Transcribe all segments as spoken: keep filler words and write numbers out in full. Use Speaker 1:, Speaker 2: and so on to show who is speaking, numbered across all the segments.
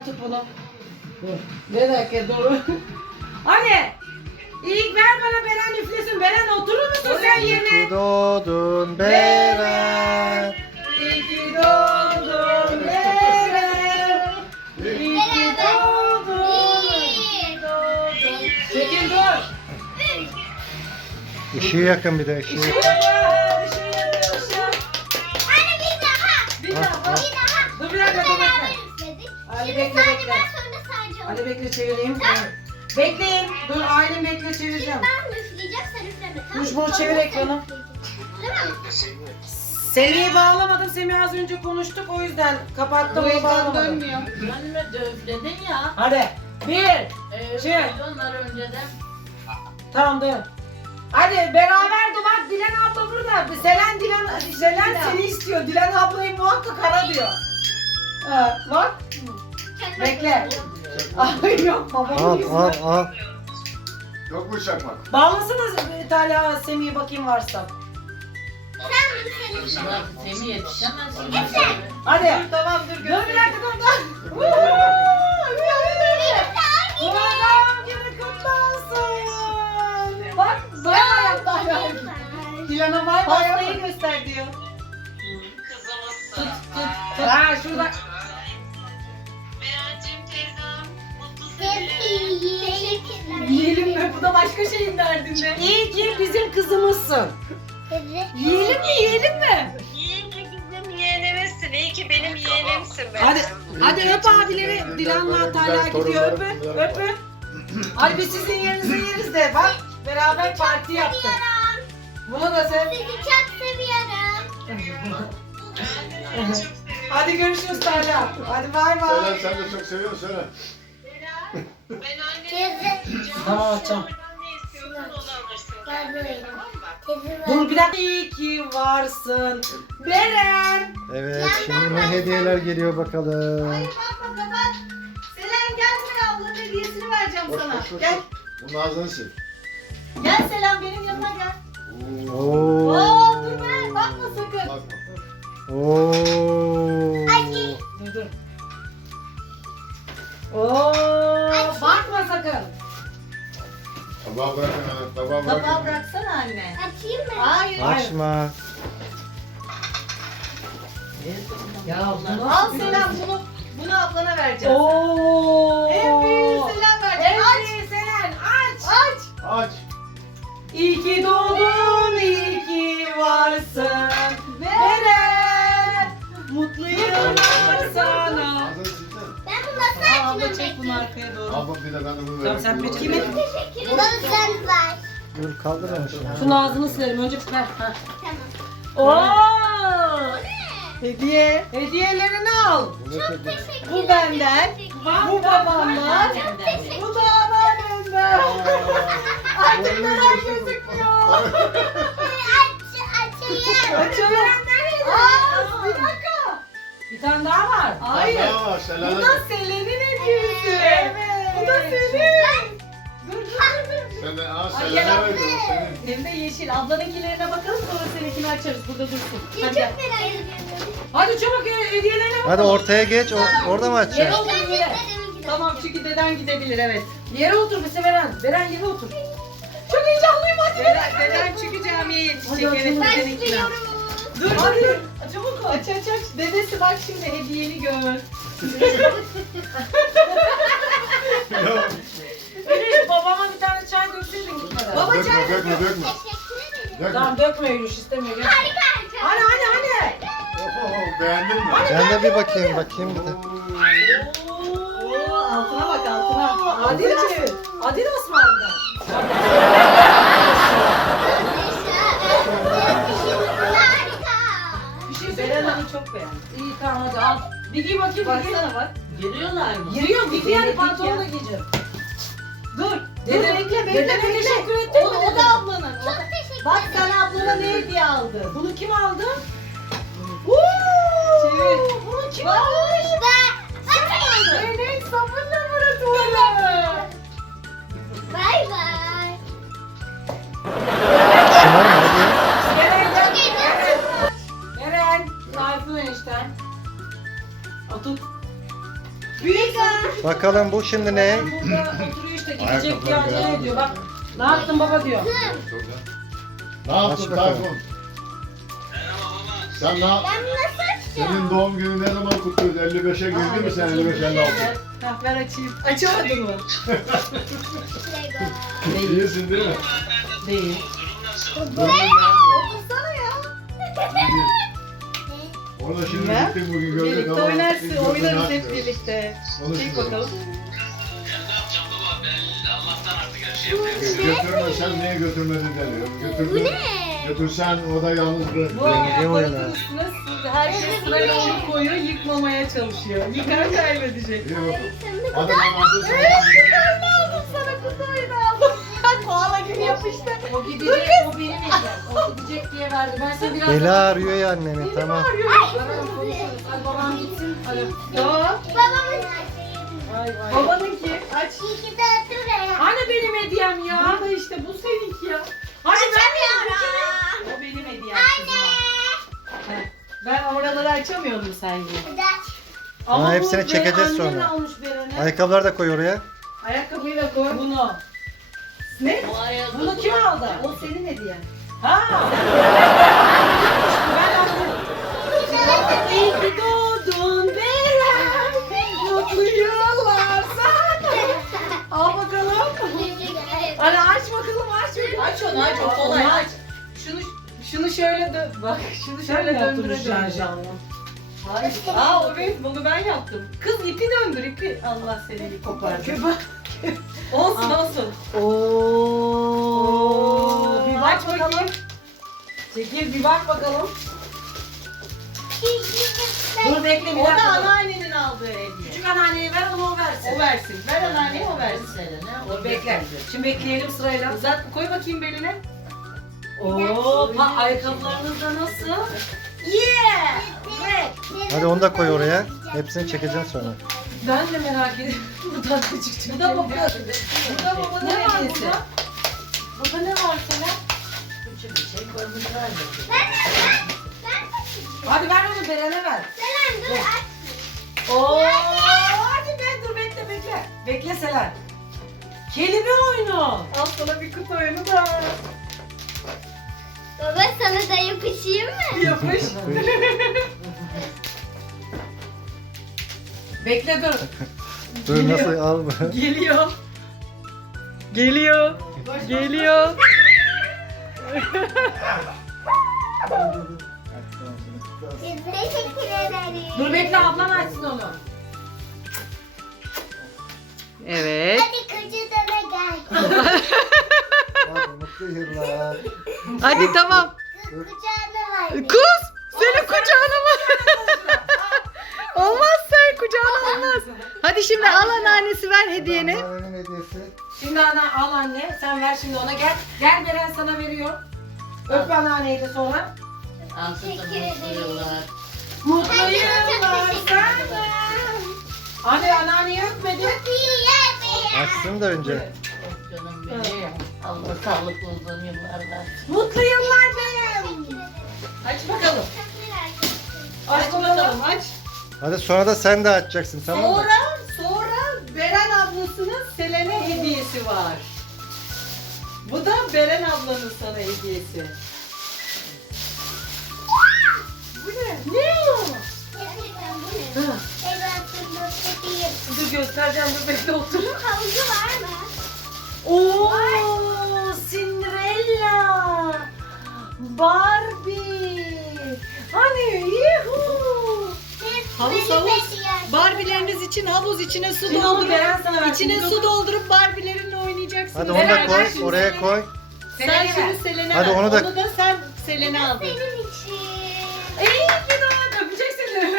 Speaker 1: Tut bunu. Dur. Bir dakika dur. Anne! İlk ver bana Beren üflesin. Beren oturur musun sen yerine?
Speaker 2: İyi ki doğdun Beren.
Speaker 1: İyi ki doğdun Beren. İyi ki doğdun. Çekil dur.
Speaker 2: Işığı yakın bir de ışığı.
Speaker 1: Işığı yakın. Işığı yakın. Işığı.
Speaker 3: Anne bir daha.
Speaker 1: Bir
Speaker 2: Ah,
Speaker 1: daha.
Speaker 2: ah.
Speaker 3: Bir daha.
Speaker 1: Dur bir dakika dur bekle.
Speaker 3: Üfledik.
Speaker 1: Ali
Speaker 3: Şimdi
Speaker 1: bekle,
Speaker 3: sadece
Speaker 1: bekle.
Speaker 3: ben sonra sadece o.
Speaker 1: Hadi bekle çevireyim. Bekleyin. Dur ailem bekle çevireceğim.
Speaker 3: Ben üfleyeceğim sen üfleme tamam mı?
Speaker 1: Kuş bunu çevir
Speaker 3: Sonra sen
Speaker 1: ekranı.
Speaker 3: üfleyeceksin. Değil mi?
Speaker 1: Semih'i bağlamadım. Semih az önce konuştuk. O yüzden kapattım. Onu bağlamadım.
Speaker 4: dönmüyor. Anneme de üfledin ya.
Speaker 1: Hadi. Bir.
Speaker 4: Ee,
Speaker 1: Şey.
Speaker 4: Onlar önceden.
Speaker 1: Tamam dur. Hadi beraber de bak Dilan abla burada. Selen Dilan, Selen seni istiyor. Dilan ablayı muhakkak ara diyor. Ha, bak.
Speaker 3: Çakmak
Speaker 1: Bekle.
Speaker 3: üflüyorum.
Speaker 1: Ay yok babamın
Speaker 2: Al
Speaker 1: yüzüne.
Speaker 2: al al.
Speaker 5: Yok mu çakmak?
Speaker 1: Bağlasana Talha Semih'e bakayım varsa.
Speaker 3: Sen üfle lütfen.
Speaker 4: Bak Semih yetişemez şimdi.
Speaker 3: Üfle.
Speaker 1: Hadi. Dur tamam dur. Dur bir dakika dur dur. Vuuu, üfle, üfle. Doğum günü kutlu olsun. Bak bayağı yaptı hala. Dilan'a bay bay yaptı.
Speaker 4: göster diyor.
Speaker 1: Tut tut. Ha şurada.
Speaker 6: Berencim teyzem, mutlu
Speaker 3: Teşekkürler.
Speaker 4: Yiyelim mi? Bu da başka şeyin derdinde.
Speaker 1: İyi ki bizim kızımızsın.
Speaker 4: Yiyelim mi? Yiyelim mi?
Speaker 6: İyi ki bizim yeğenimizsin, iyi ki benim yeğenimsin benim.
Speaker 1: Hadi hadi öp abileri. Dilan'la Talha gidiyor öpün. Öpün. Hadi biz sizin yerinize yeriz de bak. Beraber parti yaptık. Bunu da sev.
Speaker 3: Sizi çok seviyorum.
Speaker 6: Ben de seni çok seviyorum.
Speaker 1: Hadi görüşürüz Talha. Hadi bay
Speaker 5: Selen
Speaker 1: bay.
Speaker 5: sen de çok seviyorsun Selen.
Speaker 6: Beren, ben annene
Speaker 3: Teyze.
Speaker 1: Tamam açacağım.
Speaker 6: oradan ne istiyorsan onu alırsın
Speaker 3: Ben
Speaker 6: kendine,
Speaker 3: böyleyim.
Speaker 6: tamam mı?
Speaker 3: Teyze
Speaker 1: Dur bir dakika. İyi ki varsın. Beren.
Speaker 2: Evet şimdi ne hediyeler geliyor bakalım.
Speaker 4: Bakma kapat. Selen gel buraya ablanın hediyesini vereceğim
Speaker 5: Boş
Speaker 4: sana.
Speaker 5: boş boş.
Speaker 4: Gel.
Speaker 5: Bunun ağzını sil.
Speaker 4: Gel Selen benim yanıma gel.
Speaker 2: Oo.
Speaker 4: Oo dur be bakma sakın.
Speaker 5: Bakma.
Speaker 2: Oo.
Speaker 1: Dur dur. Oo, bakma sakın.
Speaker 5: Tabağı bırakın ana. Tabağı
Speaker 4: Tabağı
Speaker 5: bırakın.
Speaker 4: bıraksana anne.
Speaker 3: Açayım mı?
Speaker 4: Hayır.
Speaker 2: Açma.
Speaker 1: Ya bunu
Speaker 4: Al Selen bunu. Bunu ablana vereceğim.
Speaker 1: Oo.
Speaker 4: En büyüğü Selen verecek.
Speaker 1: En
Speaker 4: Aç.
Speaker 1: büyüğü Selen aç.
Speaker 4: Aç.
Speaker 5: Aç.
Speaker 1: İyi ki doğdun, iyi ki varsın. Beren. Mutlu yıllar sana.
Speaker 5: Ağzını silsene.
Speaker 3: Ben bunu nasıl
Speaker 4: Aa, abla
Speaker 3: açayım?
Speaker 4: çek bunu arkaya doğru.
Speaker 5: Al bak bir de ben de bunu
Speaker 1: Tamam,
Speaker 5: vereyim.
Speaker 1: sen
Speaker 5: Bunu
Speaker 1: peçete-
Speaker 5: vereyim.
Speaker 3: Teşekkür ederim. Bunu sen ver.
Speaker 2: Dur kaldır onu şimdi.
Speaker 1: Şunun ağzını silelim önce ver. Ha.
Speaker 3: Tamam.
Speaker 1: Oo.
Speaker 4: Hediye.
Speaker 1: Hediyelerini al.
Speaker 5: Bu ne dedi?
Speaker 3: Teşekkür
Speaker 4: Bu benden. Bu babamdan.
Speaker 3: Çok teşekkür
Speaker 4: Bu da anneannemden. Artık Beren gözükmüyor.
Speaker 3: Aç, açayım.
Speaker 4: Açalım. Aa, bir dakika.
Speaker 1: Bir tane daha var.
Speaker 4: Hayır.
Speaker 5: Daha var, Selen'e
Speaker 4: Bu
Speaker 5: de.
Speaker 4: da Selen'in hediyesi.
Speaker 1: Evet.
Speaker 4: Bu da senin. Dur dur dur.
Speaker 5: Sen de aa
Speaker 4: Ay,
Speaker 5: Selen'e
Speaker 4: gel
Speaker 5: verdi o senin.
Speaker 4: Hem de yeşil. Ablanınkilerine bakalım sonra seninkini açarız. Burada dursun.
Speaker 3: Çok
Speaker 4: Hadi.
Speaker 3: merak ediyorum.
Speaker 1: Hadi çabuk hediyelerini al.
Speaker 2: Hadi ortaya geç. o- orada mı
Speaker 1: Yere
Speaker 2: açacaksın?
Speaker 1: otur yere.
Speaker 4: Tamam çünkü deden gidebilir evet.
Speaker 1: Yere otur bir Beren. Beren yere otur. Çok heyecanlıyım hadi.
Speaker 4: Deden, deden çünkü camiye yetişecek
Speaker 1: Hadi
Speaker 4: evet
Speaker 1: açalım.
Speaker 4: dedeninkine. Dur
Speaker 1: Hadi.
Speaker 4: dur. Çabuk ol. Aç aç aç. Dedesi bak şimdi hediyeni gör.
Speaker 1: Öyle babama bir tane çay dökseydin gitmeden.
Speaker 4: Baba
Speaker 5: Dökme
Speaker 4: çay
Speaker 5: dökme dökme.
Speaker 3: Teşekkür ederim.
Speaker 5: Dökme.
Speaker 1: Tamam dökme Yürüyüş istemiyor. Gel.
Speaker 3: Harika harika.
Speaker 1: Hadi hadi hadi.
Speaker 5: Oh, oh, oh, beğendin mi?
Speaker 2: Ben de bir bakayım bakayım bir de.
Speaker 4: Oo, altına bak altına.
Speaker 1: Adidas. Adidas mı aldın?
Speaker 3: Harika.
Speaker 1: Bir şey
Speaker 4: Beren
Speaker 1: söyleyeyim mi?
Speaker 4: Hanım çok beğendi.
Speaker 1: İyi tamam hadi al. Bir giy bakayım bir giy.
Speaker 4: Baksana bak. Giriyorlar mı?
Speaker 1: Giriyor bir giy yani
Speaker 4: Denedik
Speaker 1: pantolon
Speaker 4: ya.
Speaker 1: da giyeceğim.
Speaker 4: Dur. Dur
Speaker 1: Dede-
Speaker 4: bekle bekle
Speaker 1: dedene
Speaker 4: bekle.
Speaker 1: teşekkür ettin
Speaker 4: o,
Speaker 1: mi
Speaker 4: o
Speaker 1: dede?
Speaker 4: da ablanın. O
Speaker 3: Çok
Speaker 4: da-
Speaker 3: teşekkür
Speaker 4: Bak
Speaker 3: ederim.
Speaker 4: sana ablana ne hediye aldı.
Speaker 1: Bunu kim aldı?
Speaker 4: Çevir.
Speaker 1: Bunu kim
Speaker 4: Bak.
Speaker 1: aldı?
Speaker 3: Ben
Speaker 4: Evet sabun laboratuvarı.
Speaker 3: Bay bay.
Speaker 2: Şunlar mı? Hadi.
Speaker 1: Eren gel.
Speaker 3: Çok
Speaker 1: Eren. Tayfun enişten. Otur.
Speaker 4: Büyük
Speaker 2: Bakalım bu şimdi ne?
Speaker 1: Burada oturuyor işte gidecek
Speaker 5: Ayakkabıları
Speaker 1: diye acele
Speaker 5: beğenmedim.
Speaker 1: ediyor. Bak ne yaptın baba diyor.
Speaker 5: Ne yaptın
Speaker 2: Aç bakalım.
Speaker 5: Tayfun? Sen ne yap?
Speaker 3: Ben nasıl açacağım?
Speaker 5: Senin doğum günü ne zaman kutluyoruz? elli beşe girdi mi sen elli beş elli altı?
Speaker 1: Hah ver açayım. Açamadın mı?
Speaker 3: Lego.
Speaker 5: İyisin değil mi?
Speaker 1: Değil.
Speaker 5: Durumun ne?
Speaker 1: Otursana ya.
Speaker 5: Onu şimdi
Speaker 1: Ver.
Speaker 5: gittik bugün gördük
Speaker 1: Birlikte
Speaker 5: ama
Speaker 1: oynarsın,
Speaker 5: ilk
Speaker 1: oynarız
Speaker 5: gördüğünü
Speaker 1: hep
Speaker 5: atmıyoruz.
Speaker 1: birlikte.
Speaker 5: Onu
Speaker 1: Çek
Speaker 5: istiyorum.
Speaker 1: bakalım.
Speaker 5: Götürmesen niye götürmedin deniyor.
Speaker 3: Bu
Speaker 5: Götürdün.
Speaker 3: ne?
Speaker 5: Götürsen o da yalnız
Speaker 1: Bu
Speaker 5: bırakır.
Speaker 2: oyunu
Speaker 1: ayakkabının
Speaker 2: ha.
Speaker 1: üstüne su- herkes sırayla onu koyuyor, yıkmamaya çalışıyor. Yıkar kaybedecek.
Speaker 5: İyi bakalım.
Speaker 3: Sen
Speaker 5: Hadi ben artık sana
Speaker 1: Ben aldım sana kutu oyunu aldım. Koala gibi yapıştı. O gidecek, o benim hediyem. O gidecek diye verdi. Ben sana biraz
Speaker 2: Bela
Speaker 1: daha...
Speaker 2: arıyor ya annemi. Tamam.
Speaker 1: Tamam, konuşuruz. Hadi babam gitsin. Hadi. Tamam.
Speaker 3: Babamın
Speaker 1: Vay vay. Babanınki. Aç.
Speaker 3: İyi ki de buraya.
Speaker 1: Hani benim hediyem ya? Burada işte bu seninki ya. Hadi
Speaker 3: Açamıyorum.
Speaker 1: ben de- O benim hediyem. kızıma. Heh. Ben oraları açamıyordum sen gibi.
Speaker 3: Hadi aç.
Speaker 1: Ama
Speaker 2: Ha,
Speaker 1: bu
Speaker 2: hepsini
Speaker 1: Beren-
Speaker 2: çekeceğiz
Speaker 1: annen
Speaker 2: sonra.
Speaker 1: almış Beren'e.
Speaker 2: Ayakkabıları da koy oraya.
Speaker 1: Ayakkabıyı da koy. Bunu. Ne? Bunu kim aldı? O senin hediyen. Ha. Ben aldım. İyi ki doğdun Beren. Mutlu yıllar sana. Al bakalım. Hadi aç bakalım aç. Aç onu aç o kolay aç. Şunu şunu şöyle dön. Bak şunu şöyle döndüreceksin. Hayır. Aa evet bunu ben yaptım. Kız ipi döndür ipi. Allah seni kopardı. Olsun olsun. Oo. Bir bak bakalım. Çekil bir bak bakalım. Dur bekle bir
Speaker 4: O da
Speaker 1: dakika.
Speaker 4: anneannenin aldığı hediye.
Speaker 1: Küçük anneanneye ver onu o versin.
Speaker 4: O versin. Ver anneanneye o versin.
Speaker 1: Dur bekle. Şimdi bekleyelim sırayla. Uzat koy bakayım beline. Oo, pa ayakkabılarınız da nasıl? Yeah! Evet.
Speaker 3: Hadi
Speaker 2: onu da koy oraya. Hepsini çekeceğim sonra.
Speaker 1: Ben de merak ediyorum. Buradan küçük. Bu da baba. Bu da babanın
Speaker 4: Ne var
Speaker 1: hediyesi.
Speaker 4: burada?
Speaker 1: Burada ne var sana? Hadi ver onu Beren'e ver.
Speaker 3: Selen dur aç.
Speaker 1: Oo, hadi be dur bekle bekle. Bekle Selen. Kelime oyunu. Al sana bir kutu oyunu da.
Speaker 3: Baba sana da yapışayım mı?
Speaker 1: Yapış. Bekle dur.
Speaker 2: Dur nasıl al bu.
Speaker 1: Geliyor. Geliyor. Geliyor.
Speaker 3: Biz teşekkür ederiz.
Speaker 1: Dur bekle ablan açsın onu. Evet.
Speaker 3: Hadi kocadana gel.
Speaker 2: Hadi mutlu yıllar.
Speaker 1: Hadi tamam.
Speaker 3: Kız kucağına var.
Speaker 1: Kız senin kucağına mı? Olmaz sen kucağına olmaz. Hadi şimdi al anneannesi ver hediyeni.
Speaker 2: Anneannemin hediyesi.
Speaker 1: Şimdi ana al anne sen ver şimdi ona gel. Gel Beren sana veriyor. Öp anneanneyi de sonra.
Speaker 3: Teşekkür ederiz.
Speaker 1: Mutlu
Speaker 3: Herkese çok
Speaker 1: yıllar
Speaker 3: teşekkür
Speaker 1: sana. Anne anneanneyi öpmedi.
Speaker 3: İyi yapmayın.
Speaker 2: Açsın da önce.
Speaker 7: Canım benim. Allah sağlıklı uzun yıllar versin.
Speaker 1: Mutlu yıllar Beren. Aç bakalım. Aç bakalım aç.
Speaker 2: Hadi sonra da sen de açacaksın tamam mı?
Speaker 1: Sonra sonra Beren ablasının Selen'e hediyesi var. Bu da Beren ablanın sana hediyesi. Bu ne? Ne o?
Speaker 3: Gerçekten bu ne?
Speaker 1: Hı.
Speaker 3: Evet, dur yapayım.
Speaker 1: Dur göstereceğim dur bekle otur.
Speaker 3: Havuzu var mı?
Speaker 1: Oo, Cinderella. Barbie. Hani yuhu. Havuz,
Speaker 3: Benim
Speaker 1: havuz.
Speaker 3: hediyem.
Speaker 4: Barbie'leriniz için havuz içine su
Speaker 1: Şimdi onu
Speaker 4: doldurup
Speaker 1: Beren sana versin.
Speaker 4: içine
Speaker 1: Dur.
Speaker 4: su doldurup Barbie'lerinle oynayacaksınız.
Speaker 2: Hadi onu da
Speaker 1: Beren,
Speaker 2: koy.
Speaker 1: ver şimdi
Speaker 2: Oraya
Speaker 1: seni.
Speaker 2: koy.
Speaker 4: Sen
Speaker 1: Selen'e ver.
Speaker 4: şimdi Selen'e
Speaker 2: Hadi
Speaker 4: ver.
Speaker 2: onu da-
Speaker 4: Onu da sen Selen'e al.
Speaker 3: Benim için.
Speaker 1: İyi ki doğdun. Öpecek seni.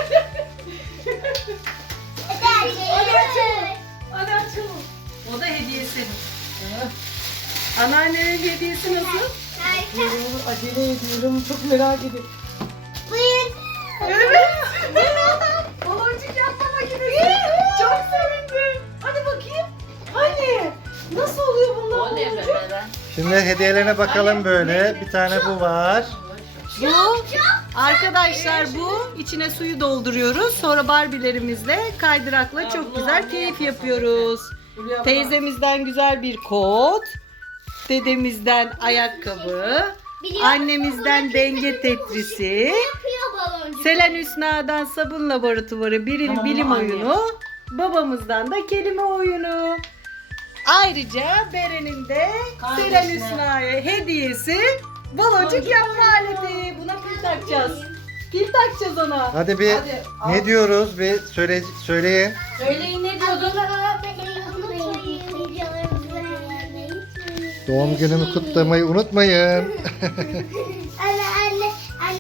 Speaker 3: Hadi
Speaker 1: Hadi
Speaker 3: açalım.
Speaker 1: açalım. Hadi açalım. O da hediyesi. Anneannenin hediyesi nasıl?
Speaker 3: Harika.
Speaker 1: Acele ediyorum. Çok merak ediyorum.
Speaker 3: Buyurun.
Speaker 1: Evet. Baloncuk yapmama gibi. Çok sevindim. Hadi bakayım. Hani? Nasıl oluyor bunlar?
Speaker 7: O ne be Beren?
Speaker 2: Şimdi hediyelerine bakalım böyle. Bir tane bu var.
Speaker 1: Çok çok Arkadaşlar bu içine suyu dolduruyoruz. Sonra Barbie'lerimizle kaydırakla çok güzel keyif yapıyoruz. Teyzemizden güzel bir kot, dedemizden ayakkabı, annemizden denge tetrisi,
Speaker 3: Yapıyor baloncuk.
Speaker 1: Selen Hüsna'dan sabun laboratuvarı bir
Speaker 7: Tamam,
Speaker 1: bilim
Speaker 7: anne.
Speaker 1: oyunu, babamızdan da kelime oyunu. Ayrıca Beren'in de
Speaker 7: Kardeşine.
Speaker 1: Selen Hüsna'ya hediyesi baloncuk yapma aleti. Buna pil takacağız. Pil takacağız ona.
Speaker 2: Hadi bir
Speaker 7: Hadi, al.
Speaker 2: ne diyoruz? Bir söyle söyleyin.
Speaker 7: Söyleyin ne diyordun?
Speaker 2: Doğum günümü kutlamayı unutmayın.
Speaker 3: Ay